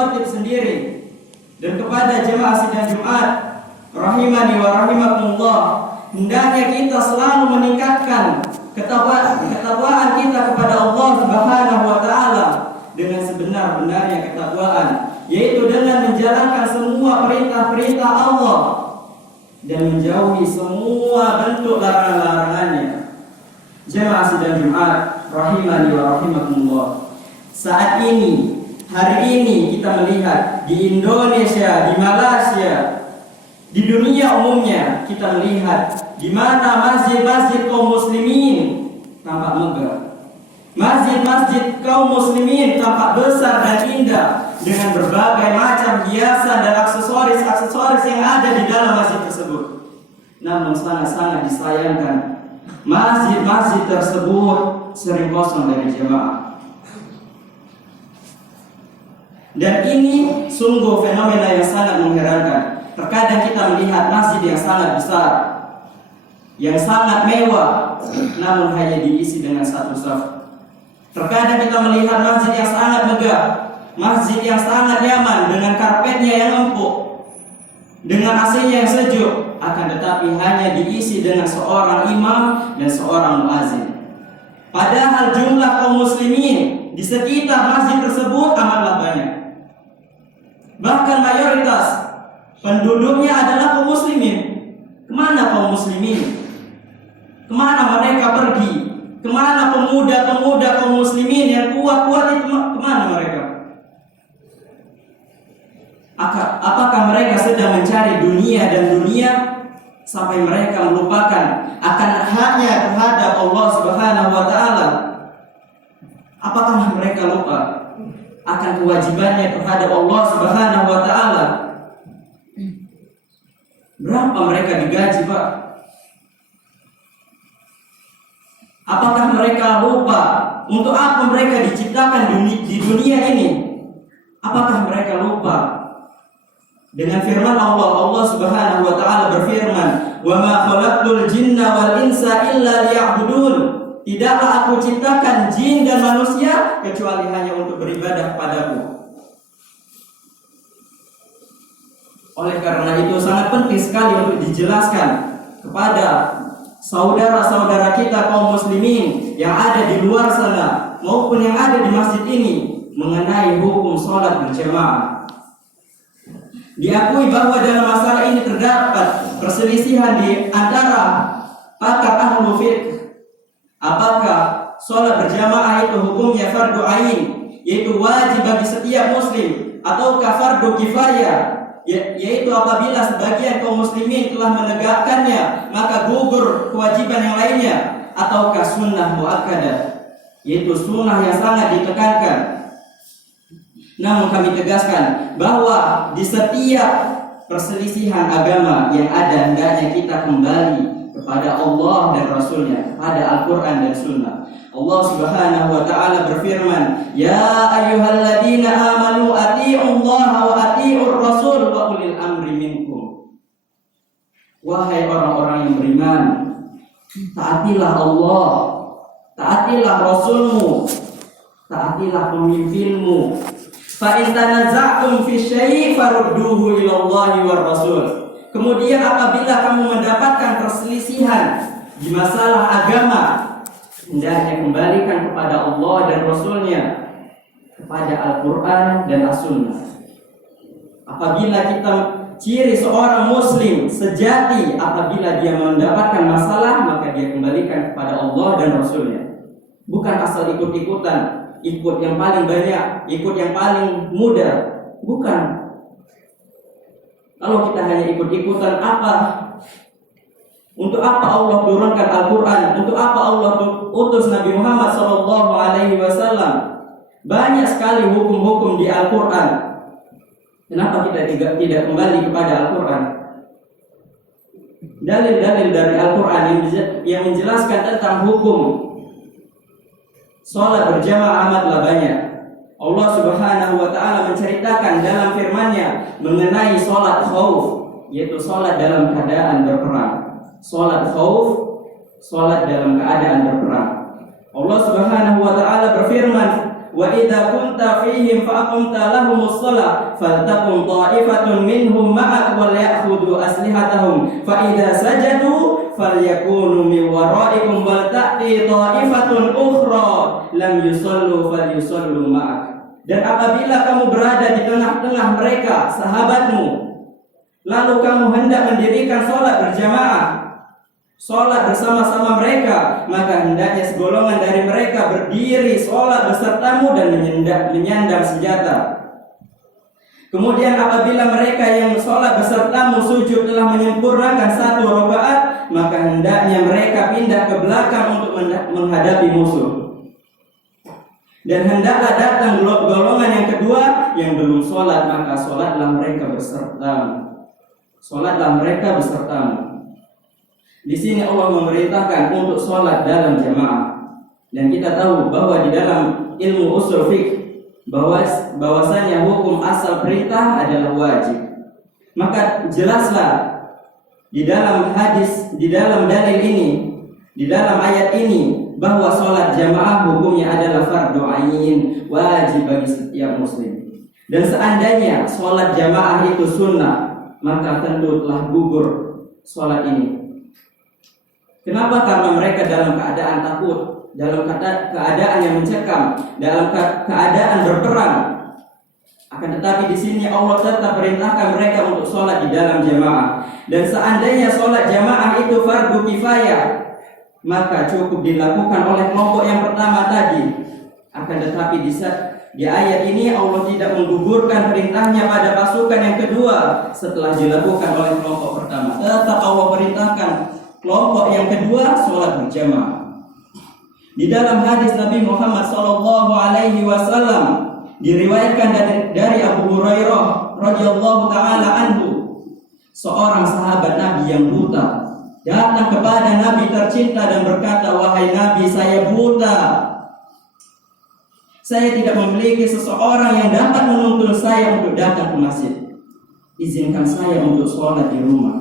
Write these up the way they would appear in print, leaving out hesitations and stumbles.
khotib sendiri dan kepada jemaah sidang Jumat rahimani wa rahimakumullah, hendaknya kita selalu meningkatkan ketakwaan kita kepada Allah Subhanahu wa taala dengan sebenar-benarnya ketakwaan, yaitu dengan menjalankan semua perintah-perintah Allah dan menjauhi semua bentuk larangan-larangannya. Jemaah sidang Jumat rahimani wa rahimakumullah, saat ini, hari ini kita melihat di Indonesia, di Malaysia, di dunia umumnya kita melihat di mana masjid-masjid kaum muslimin tampak megah. Masjid-masjid kaum muslimin tampak besar dan indah dengan berbagai macam hiasan dan aksesoris yang ada di dalam masjid tersebut. Namun sangat-sangat disayangkan, masjid-masjid tersebut sering kosong dari jemaah. Dan ini sungguh fenomena yang sangat mengherankan. Terkadang kita melihat masjid yang sangat besar, yang sangat mewah, namun hanya diisi dengan satu saf. Terkadang kita melihat masjid yang sangat megah, masjid yang sangat nyaman dengan karpetnya yang empuk, dengan AC-nya yang sejuk, akan tetapi hanya diisi dengan seorang imam dan seorang muazin. Padahal jumlah kaum muslimin di sekitar masjid tersebut amatlah banyak. Bahkan mayoritas penduduknya adalah kaum muslimin. Kemana kaum muslimin? Kemana mereka pergi? Kemana pemuda-pemuda kaum muslimin yang kuat-kuat itu, kemana mereka? Apakah mereka sedang mencari dunia dan dunia sampai mereka melupakan akan haknya terhadap Allah Subhanahu wa taala? Apakah mereka lupa akan kewajibannya terhadap Allah Subhanahu wa taala? Berapa mereka digaji, Pak? Apakah mereka lupa untuk apa mereka diciptakan di dunia ini? Apakah mereka lupa dengan firman Allah Subhanahu wa taala berfirman, "Wa ma khalaqtul jinna wal insa illa liya'budun." Tidaklah aku ciptakan jin dan manusia kecuali hanya untuk beribadah kepadaku. Oleh karena itu sangat penting sekali untuk dijelaskan kepada saudara-saudara kita kaum muslimin yang ada di luar sana maupun yang ada di masjid ini mengenai hukum sholat berjamaah. Diakui bahwa dalam masalah ini terdapat perselisihan di antara pakar ahlu fiqh. Apakah sholat berjamaah itu hukumnya fardu ain, yaitu wajib bagi setiap muslim, ataukah fardu kifayah, yaitu apabila sebagian kaum muslimin telah menegakkannya maka gugur kewajiban yang lainnya, ataukah sunnah muakkadah, yaitu sunnah yang sangat ditekankan. Namun kami tegaskan bahwa di setiap perselisihan agama yang ada hendaknya kita kembali kepada Allah dan Rasulnya, kepada Al-Quran dan Sunnah. Allah Subhanahu wa ta'ala berfirman, "Ya ayyuhalladzina amanu ati'ullaha wa ati'ur rasul wa ulil amri minkum." Wahai orang-orang yang beriman, taatilah Allah, taatilah Rasulmu, taatilah pemimpinmu. Fa in tanaza'tum fi syai' farudduhu ila Allahi war Rasul. Kemudian apabila kamu mendapatkan perselisihan di masalah agama, hendaknya kembalikan kepada Allah dan Rasulnya, kepada Al-Quran dan As-Sunnah. Apabila kita ciri seorang muslim sejati, apabila dia mendapatkan masalah, maka dia kembalikan kepada Allah dan Rasulnya. Bukan asal ikut-ikutan, ikut yang paling banyak, ikut yang paling mudah. Bukan. Kalau kita hanya ikut-ikutan, untuk apa Allah turunkan Al-Quran? Untuk apa Allah utus Nabi Muhammad SAW? Banyak sekali hukum-hukum di Al-Quran. Kenapa kita tidak kembali kepada Al-Quran? Dalil-dalil dari Al-Quran yang menjelaskan tentang hukum sholat berjamaah amatlah banyak. Allah Subhanahu wa ta'ala menceritakan dalam firman-Nya mengenai sholat khauf, yaitu sholat dalam keadaan berperang. Sholat khauf, sholat dalam keadaan berperang. Allah Subhanahu wa ta'ala berfirman, wa idza kunta fihim fa aqamta lahumus shalah faltaqum ta'ifatun minhum ma'ak wal ya'khudhu aslihatahum fa idza sajadu falyakunu min wara'ikum wal ta'ti ta'ifatun ukhra lam yusallu falyusallu ma'ak. Dan apabila kamu berada di tengah-tengah mereka, sahabatmu, lalu kamu hendak mendirikan sholat berjamaah, sholat bersama-sama mereka, maka hendaknya segolongan dari mereka berdiri sholat besertamu dan menyandang senjata. Kemudian apabila mereka yang sholat besertamu sujud telah menyempurnakan 1 rakaat, maka hendaknya mereka pindah ke belakang untuk menghadapi musuh. Dan hendaklah datang golongan yang kedua yang belum sholat, maka sholatlah mereka besertamu. Sholatlah mereka besertamu. Di sini Allah memerintahkan untuk sholat dalam jamaah. Dan kita tahu bahwa di dalam ilmu usul fiqh bahwasanya hukum asal perintah adalah wajib. Maka jelaslah di dalam hadis, di dalam dalil ini, di dalam ayat ini, bahwa sholat jamaah hukumnya adalah fardu ain, wajib bagi setiap muslim. Dan seandainya sholat jamaah itu sunnah, maka tentu telah gugur sholat ini. Kenapa? Karena mereka dalam keadaan takut, dalam keadaan yang mencekam, dalam keadaan berperang. Akan tetapi di sini Allah tetap perintahkan mereka untuk sholat di dalam jamaah. Dan seandainya sholat jamaah itu fardu kifayah, maka cukup dilakukan oleh kelompok yang pertama tadi. Akan tetapi di ayat ini Allah tidak menggugurkan perintahnya pada pasukan yang kedua setelah dilakukan oleh kelompok pertama. Tetap Allah perintahkan kelompok yang kedua sholat berjamaah. Di dalam hadis Nabi Muhammad SAW diriwayatkan dari Abu Hurairah radhiyallahu taala anhu, seorang sahabat Nabi yang buta datang kepada Nabi tercinta dan berkata, "Wahai Nabi, saya buta. Saya tidak memiliki seseorang yang dapat menuntun saya untuk datang ke masjid. Izinkan saya untuk sholat di rumah."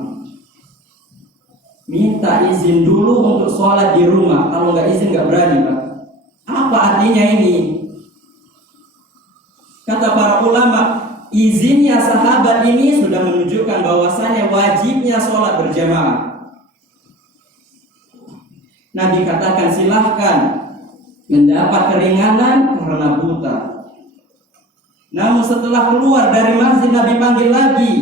Minta izin dulu untuk sholat di rumah. Kalau nggak izin nggak berani, Pak. Apa artinya ini? Kata para ulama, izinnya sahabat ini sudah menunjukkan bahwasanya wajibnya sholat berjamaah. Nabi katakan silahkan, mendapat keringanan karena buta. Namun setelah keluar dari masjid, Nabi panggil lagi.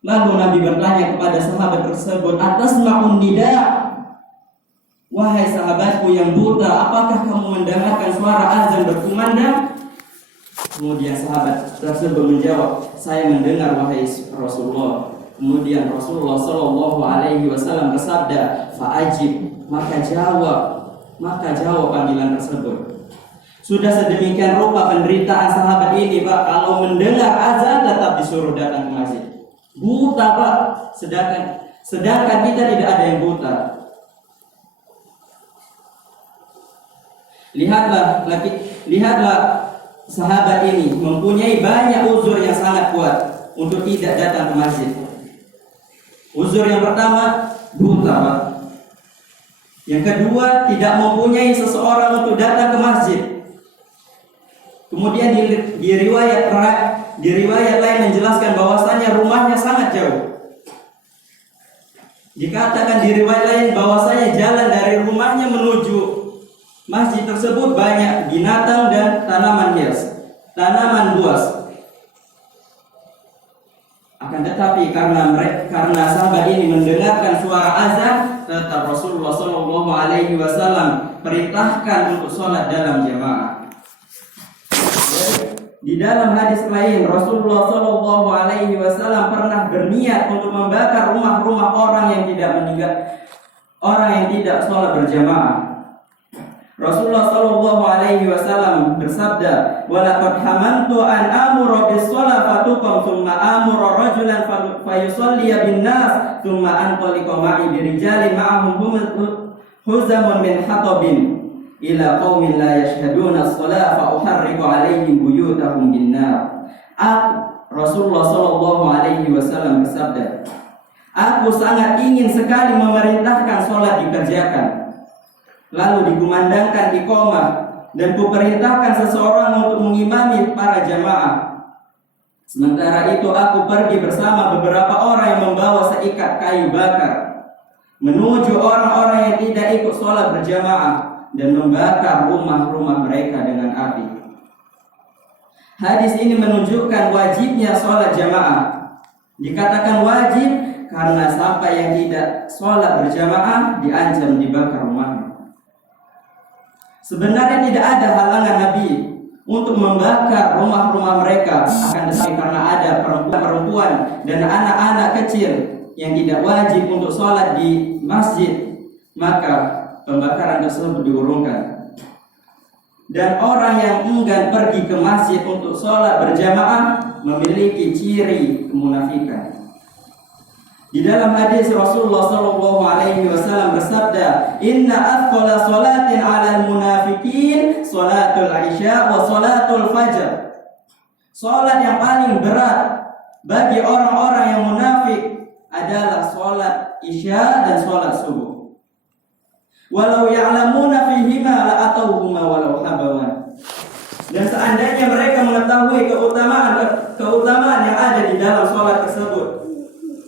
Lalu Nabi bertanya kepada sahabat tersebut, "Atasma'un nida?" Wahai sahabatku yang buta, apakah kamu mendengarkan suara azan berkumandang? Kemudian sahabat tersebut menjawab, "Saya mendengar wahai Rasulullah." Kemudian Rasulullah SAW bersabda, "Fa'ajib," maka jawab panggilan tersebut. Sudah sedemikian rupa penderitaan sahabat ini, Pak. Kalau mendengar azan tetap disuruh datang ke masjid. Buta, Pak. Sedangkan kita tidak ada yang buta. Lihatlah sahabat ini mempunyai banyak uzur yang sangat kuat untuk tidak datang ke masjid. Uzur yang pertama, buta, Pak. Yang kedua, tidak mempunyai seseorang untuk datang ke masjid. Kemudian di riwayat lain menjelaskan bahwasanya rumahnya sangat jauh. Dikatakan di riwayat lain bahwasanya jalan dari rumahnya menuju masjid tersebut banyak binatang dan tanaman hias, tanaman buas. Akan tetapi karena sahabat ini mendengarkan suara azan, tetap Rasulullah SAW perintahkan untuk sholat dalam jamaah. Di dalam hadis lain, Rasulullah SAW pernah berniat untuk membakar rumah-rumah orang yang tidak sholat berjamaah. Rasulullah SAW bersabda, "Walaqad hamantu an amura bis shalah fatuqam thumma amura rajulan fayusalli bin nas thumma antaliqa ma'i bi rijalin ma'ahum huzamun min hatabin ila qaumin la yashhaduna as-shalah fa uharriqu 'alaihim buyutahum bin nar." Rasulullah SAW bersabda, "Aku sangat ingin sekali memerintahkan sholat dikerjakan, lalu dikumandangkan iqamah, dan kuperintahkan seseorang untuk mengimami para jamaah. Sementara itu aku pergi bersama beberapa orang yang membawa seikat kayu bakar menuju orang-orang yang tidak ikut sholat berjamaah dan membakar rumah-rumah mereka dengan api. Hadis ini menunjukkan wajibnya sholat jamaah. Dikatakan wajib karena sampai yang tidak sholat berjamaah diancam dibakar rumahnya. Sebenarnya tidak ada halangan Nabi untuk membakar rumah-rumah mereka, akan tetapi karena ada perempuan dan anak-anak kecil yang tidak wajib untuk sholat di masjid, maka pembakaran tersebut diurungkan. Dan orang yang enggan pergi ke masjid untuk sholat berjamaah memiliki ciri kemunafikan. Di dalam hadis Rasulullah Shallallahu Alaihi Wasallam bersabda, Inna athqala salatin 'alal munafiqin salatul isya wa salatul fajr. Salat yang paling berat bagi orang-orang yang munafik adalah salat isya dan salat subuh. Walau ya'lamuna fihima la'atauhuma walau habawan. Dan seandainya mereka mengetahui keutamaan yang ada di dalam salat tersebut,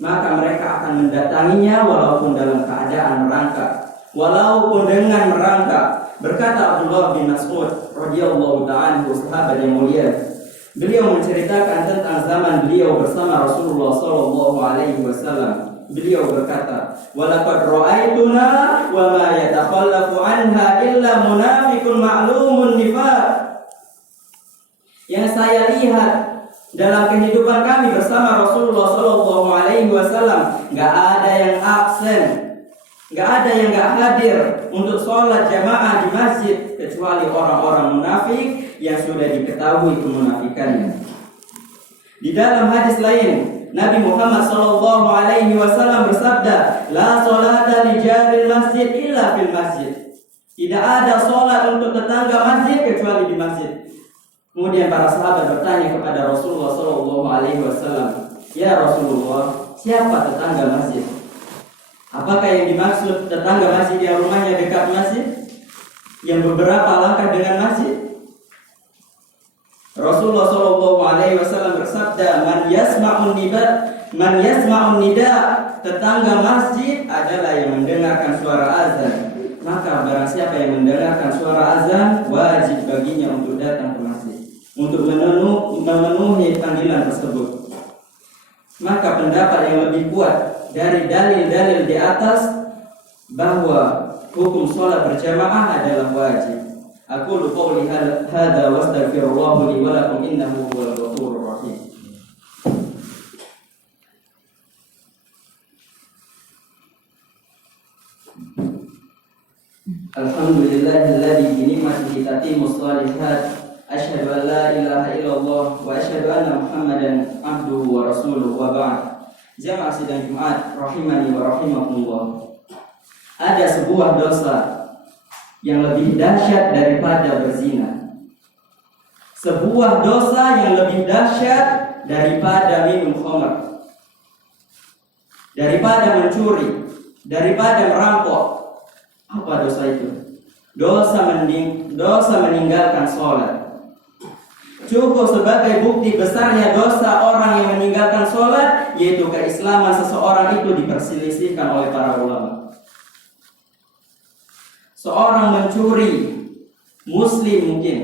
maka mereka akan mendatanginya walaupun dalam keadaan merangkak, walaupun dengan merangkak. Berkata Abdullah bin Mas'ud radhiyallahu ta'ala, sahabat yang mulia, beliau menceritakan tentang zaman beliau bersama Rasulullah sallallahu alaihi wasallam. Beliau berkata, "Walaqad ra'aituna wa ma yatakhallafu anha illa munafiqun ma'lumun nifaq." Yang saya lihat dalam kehidupan kami bersama Rasulullah Sallallahu Alaihi Wasallam, nggak ada yang absen, nggak ada yang nggak hadir untuk sholat jamaah di masjid kecuali orang-orang munafik yang sudah diketahui kemunafikannya. Di dalam hadis lain, Nabi Muhammad Sallallahu Alaihi Wasallam bersabda, "La sholata li jaril masjid illa fil masjid." Tidak ada sholat untuk tetangga masjid kecuali di masjid. Kemudian para sahabat bertanya kepada Rasulullah Shallallahu Alaihi Wasallam, "Ya Rasulullah, siapa tetangga masjid? Apakah yang dimaksud tetangga masjid yang rumahnya dekat masjid, yang beberapa langkah dengan masjid?" Rasulullah Shallallahu Alaihi Wasallam bersabda, "Man yasma'un nida, tetangga masjid adalah yang mendengarkan suara azan. Maka barang siapa yang mendengarkan suara azan, wajib baginya untuk datang ke masjid, untuk memenuhi panggilan tersebut." Maka pendapat yang lebih kuat dari dalil-dalil di atas bahwa hukum sholat berjamaah adalah wajib. Aku qouli hadza wa astaghfirullah li wa lakum innahu huwal ghafurur rahim. Alhamdulillahilladzi bi ni'matihi tatimmus shalihat. Asyhadu an la ilaha illallah wa asyhadu anna Muhammadan abduhu wa rasuluhu wa ba'd. Jamaah sidang Jumat rahimani wa rahimakumullah. Ada sebuah dosa yang lebih dahsyat daripada berzina. Sebuah dosa yang lebih dahsyat daripada minum khamr, daripada mencuri, daripada merampok. Apa dosa itu? Dosa meninggalkan sholat. Cukup sebagai bukti besarnya dosa orang yang meninggalkan sholat, yaitu keislaman seseorang itu diperselisihkan oleh para ulama. Seorang mencuri, muslim mungkin.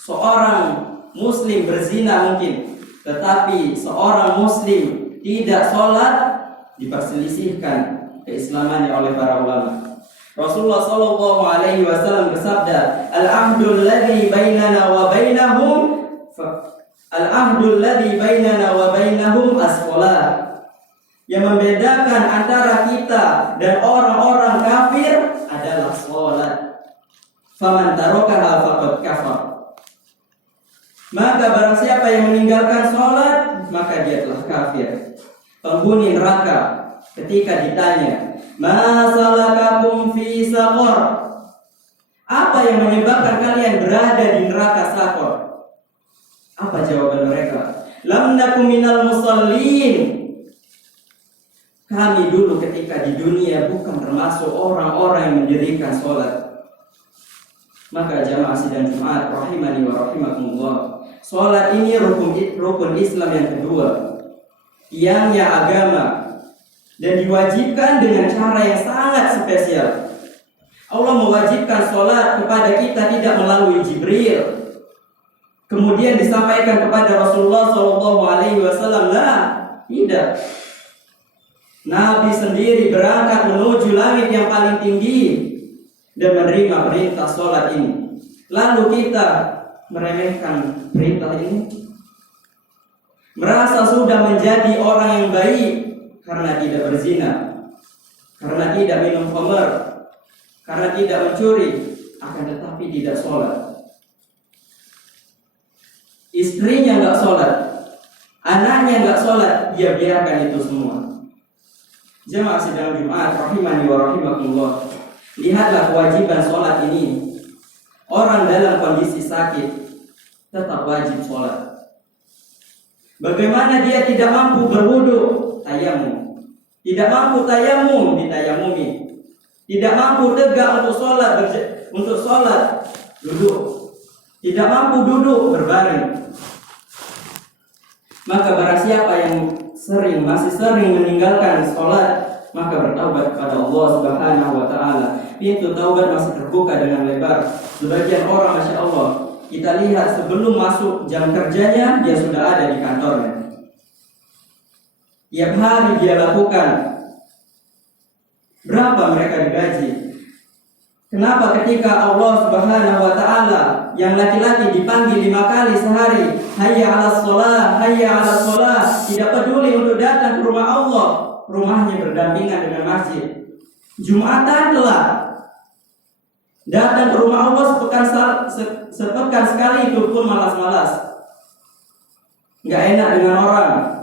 Seorang muslim berzina mungkin. Tetapi seorang muslim tidak sholat, diperselisihkan keislamannya oleh para ulama. Rasulullah Shallallahu Alaihi Wasallam bersabda, "Al-ahdul ladzi bainana wa bainahum as-shalah." Yang membedakan antara kita dan orang-orang kafir adalah sholat. Faman tarakaha faqad kafar. Maka barang siapa yang meninggalkan sholat, maka dia telah kafir. Penghuni neraka ketika ditanya, "Ma salakakum fi saqar?" Apa yang menyebabkan kalian berada di neraka Saqar? Apa jawaban mereka? "Lam nakum minal musallin." Kami dulu ketika di dunia bukan termasuk orang-orang yang mendirikan sholat. Maka jamaah sidang Jumat rahimani wa rahimakumullah, salat ini rukun Islam yang kedua, tiangnya agama, dan diwajibkan dengan cara yang sangat spesial. Allah mewajibkan salat kepada kita tidak melalui Jibril, kemudian disampaikan kepada Rasulullah SAW. Tidak. Nabi sendiri berangkat menuju langit yang paling tinggi dan menerima perintah sholat ini. Lalu kita meremehkan perintah ini, merasa sudah menjadi orang yang baik karena tidak berzina, karena tidak minum khamr, karena tidak mencuri, akan tetapi tidak sholat. Istrinya nggak sholat, anaknya nggak sholat, dia biarkan itu semua. Jemaah sidang Jumat rahimani wa rahimakumullah, lihatlah kewajiban sholat ini. Orang dalam kondisi sakit tetap wajib sholat. Bagaimana dia tidak mampu berwudu? Tayamum. Tidak mampu tayamum, ditayamumi. Tidak mampu tegak untuk sholat, duduk. Tidak mampu duduk, berbaring. Maka barang siapa yang masih sering meninggalkan sholat, maka bertaubat kepada Allah Subhanahu wa Ta'ala. Pintu taubat masih terbuka dengan lebar. Sebagian orang, masya Allah, kita lihat sebelum masuk jam kerjanya, dia sudah ada di kantornya. Tiap hari dia lakukan. Berapa mereka digaji? Kenapa ketika Allah Subhanahu wa Ta'ala yang laki-laki dipanggil 5 kali sehari, hayya 'alas shalah, hayya 'alas shalah, tidak peduli untuk datang ke rumah Allah, rumahnya berdampingan dengan masjid. Jumatan telah datang ke rumah Allah sepekan sekali, itu pun malas-malas, nggak enak dengan orang.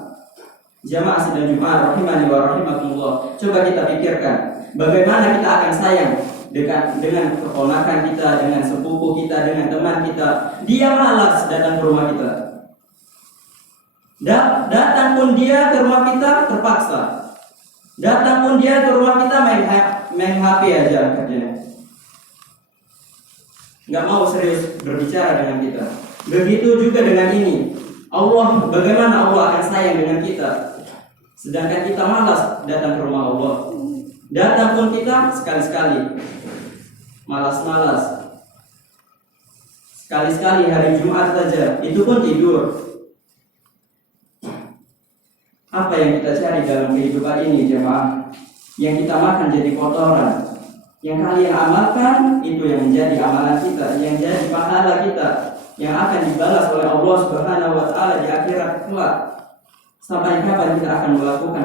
Jamaah sidang Jumat rahimani wa rahimakumullah, coba kita pikirkan bagaimana kita akan sayang dengan keponakan kita, dengan sepupu kita, dengan teman kita. Dia malas datang ke rumah kita. Datang pun dia ke rumah kita terpaksa. Datang pun dia ke rumah kita main HP aja kerjanya. Nggak mau serius berbicara dengan kita. Begitu juga dengan ini. Bagaimana Allah akan sayang dengan kita, sedangkan kita malas datang ke rumah Allah. Datang pun kita sekali-sekali, malas-malas. Sekali-sekali hari Jumat saja, itu pun tidur. Apa yang kita cari dalam kehidupan ini, jemaah? Yang kita makan jadi kotoran. Yang kalian amalkan, itu yang menjadi amalan kita, yang jadi pahala kita, yang akan dibalas oleh Allah Subhanahu wa Ta'ala di akhirat kelak. Sampai kapan kita akan melakukan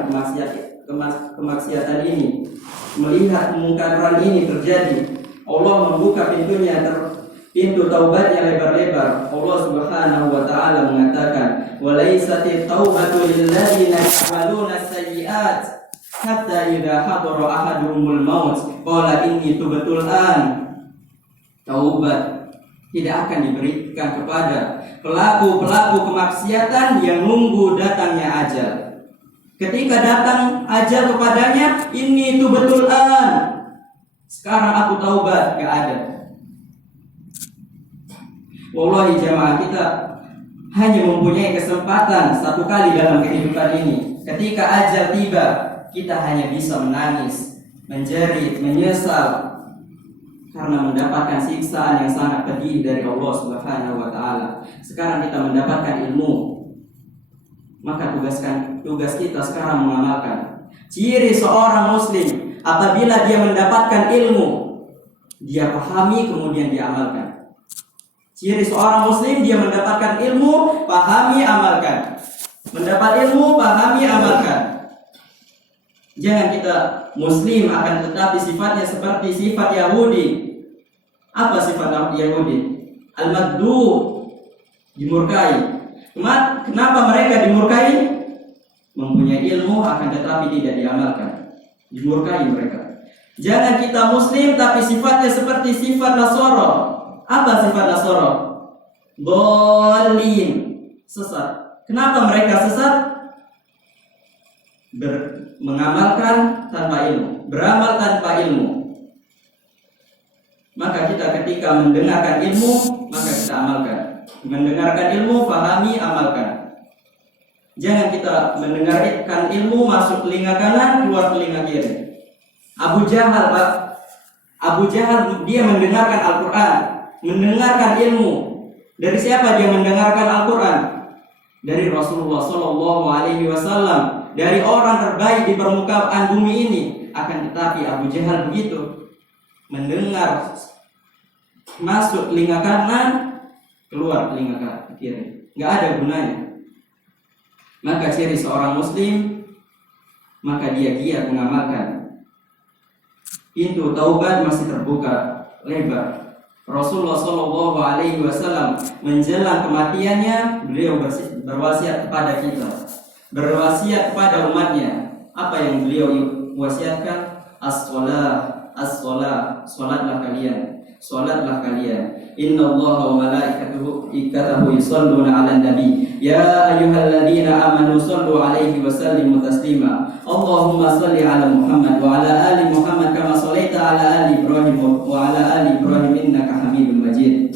kemaksiatan ini? Melihat kemungkaran ini terjadi, Allah membuka pintu taubatnya lebar-lebar. Allah Subhanahu wa Ta'ala mengatakan, "Walaisatit taubatu lilladzina ya'maluna sayyi'at hatta idza hadara ahaduhumul maut qala inni tubtu an." Taubat tidak akan diberikan kepada pelaku-pelaku kemaksiatan yang nunggu datangnya ajal. Ketika datang ajal kepadanya, ini itu betul sekarang aku taubat, gak ada. Wallahi jamaah, kita hanya mempunyai kesempatan satu kali dalam kehidupan ini. Ketika ajal tiba, kita hanya bisa menangis, menjerit, menyesal karena mendapatkan siksaan yang sangat pedih dari Allah Subhanahu wa Ta'ala. Sekarang kita mendapatkan ilmu, maka tugas kita sekarang mengamalkan. Ciri seorang muslim apabila dia mendapatkan ilmu, dia pahami kemudian dia amalkan. Ciri seorang muslim, dia mendapatkan ilmu, pahami, amalkan. Mendapat ilmu, pahami, amalkan. Jangan kita muslim akan tetapi sifatnya seperti sifat Yahudi. Apa sifat Yahudi? Al-Maddu, dimurkai. Kenapa mereka dimurkai? Mempunyai ilmu akan tetapi tidak diamalkan. Dimurkai mereka. Jangan kita muslim tapi sifatnya seperti sifat Nasara. Apa sifat Nasara? Dhalin, sesat. Kenapa mereka sesat? Mengamalkan tanpa ilmu, beramal tanpa ilmu. Maka kita ketika mendengarkan ilmu, maka kita amalkan. Mendengarkan ilmu, pahami, amalkan. Jangan kita mendengarkan ilmu masuk telinga kanan, keluar telinga kiri. Abu Jahal, Pak. Abu Jahal dia mendengarkan Al-Quran, mendengarkan ilmu. Dari siapa dia mendengarkan Al-Quran? Dari Rasulullah Shallallahu Alaihi Wasallam, dari orang terbaik di permukaan bumi ini. Akan tetapi Abu Jahal begitu, mendengar masuk telinga kanan, keluar telinga kiri, nggak ada gunanya. Maka ciri seorang Muslim, maka dia giat mengamalkan. Pintu taubat masih terbuka lebar. Rasulullah Shallallahu Alaihi Wasallam menjelang kematiannya, beliau berwasiat kepada kita, berwasiat kepada umatnya. Apa yang beliau wasiatkan? As-shalah, as-shalah, salatlah kalian, salatlah kalian. Inna Allah wa malaikatahu yusalluna 'alan nabi. Ya ayyuhalladzina amanu sallu 'alaihi wa sallimu taslima. Allahumma shalli 'ala Muhammad wa 'ala ali Muhammad kama shallaita 'ala ali Ibrahim wa 'ala ali Ibrahim innaka Hamidum Majid.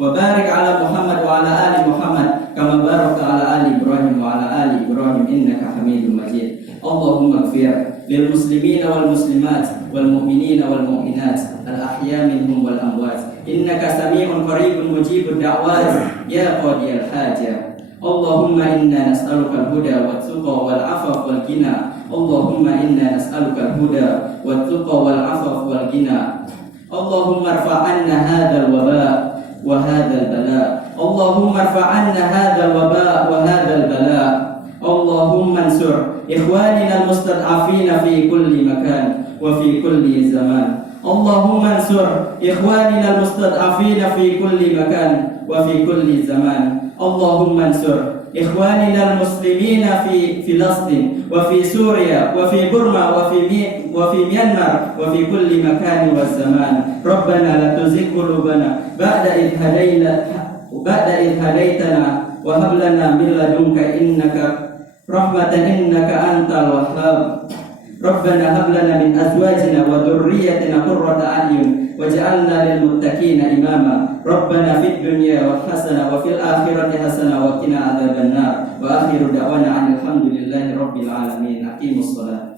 Wa barik 'ala Muhammad wa 'ala ali Muhammad kama barakta 'ala ali Ibrahim wa 'ala ali Ibrahim innaka Hamidum Majid. Allahumma ighfir lil muslimina wal muslimat wal mu'minina wal mu'minat al ahya minhum wal amwat innaka sami'un qaribun mujibud da'wat ya qadiyal hajah. Allahumma inna nas'aluka al-huda wat tuqa wal 'afaf wal ghina. Allahumma inna nas'aluka al-huda wat tuqa wal 'afaf wal ghina. Allahumma irfa' 'anna hadzal waba' wa hadzal bala'. Allahumma irfa' 'anna hadzal waba' wa hadzal bala'. Allahumma ansur ikhwanina al-mustad'afina fi kulli makan wa fi kulli zaman. Allahumma ansur ikhwanina al-mustad'afina fi kulli makan wa fi kulli zaman. Allahumma ansur ikhwanina al-muslimina fi Filastin wa fi Suria wa fi Burma wa fi Myanmar wa fi kulli makan wa zaman. Rabbana la tuzigh qulubana ba'da idh hadaitana wa hab lana min ladunka innaka rahmatan innaka antal wahhab. Rabbana hab lana min azwajina wa dhurriyyatina qurrata a'yun waj'alna lil muttaqina imama. Rabbana fid dunya hasanah wa fil akhirati hasanah wa qina adzabannar. Wa akhiru da'wana alhamdulillahi rabbil alamin. Aqimus shalah.